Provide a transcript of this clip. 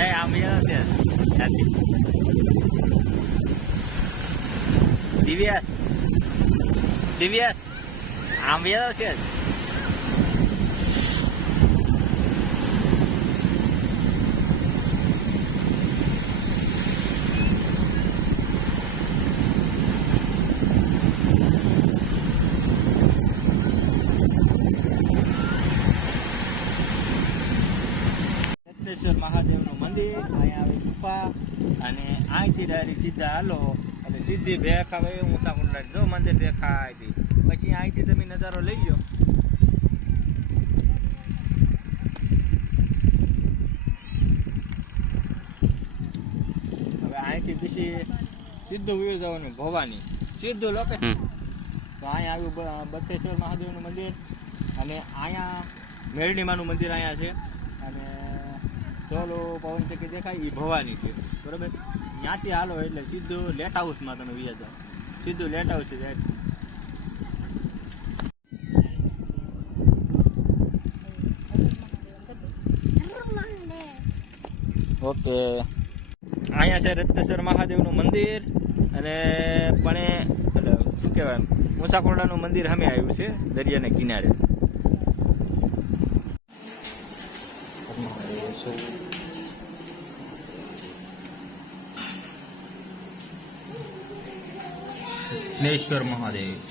એ આમ છે દિવ્યાસ દિવ્યાસ આમ છે મહાદેવનું મંદિર અહીંયા આવે ગુફા અને અહીંથી ડાયરેક્ટ સીધા હાલો એટલે સીધી ભેખ આવે ઊંચા કુંડલા જો મંદિર દેખાય હતી પછી અહીંથી તમે નજારો લઈ લો. હવે અહીંથી પછી સીધું વયું જવાનું ભવાની સીધું લોકેશન. તો અહીંયા આવ્યું બત્તેશ્વર મહાદેવનું મંદિર અને અહીંયા મેરડીમાનું મંદિર અહીંયા છે અને ચોલો પવન ચક્કી દેખાય એ ભવાની છે બરાબર. ત્યાંથી હાલો એટલે સીધું લેટ હાઉસમાં તમે વ્યા જાઓ સીધું લેટ હાઉસ છે. ઓકે અહીંયા છે રત્નેશ્વર મહાદેવનું મંદિર અને પણ એટલે શું કહેવાય ઊંચા કોરડાનું મંદિર સામે આવ્યું છે દરિયાના કિનારે. વિઘ્નેશ્વર મહાદેવ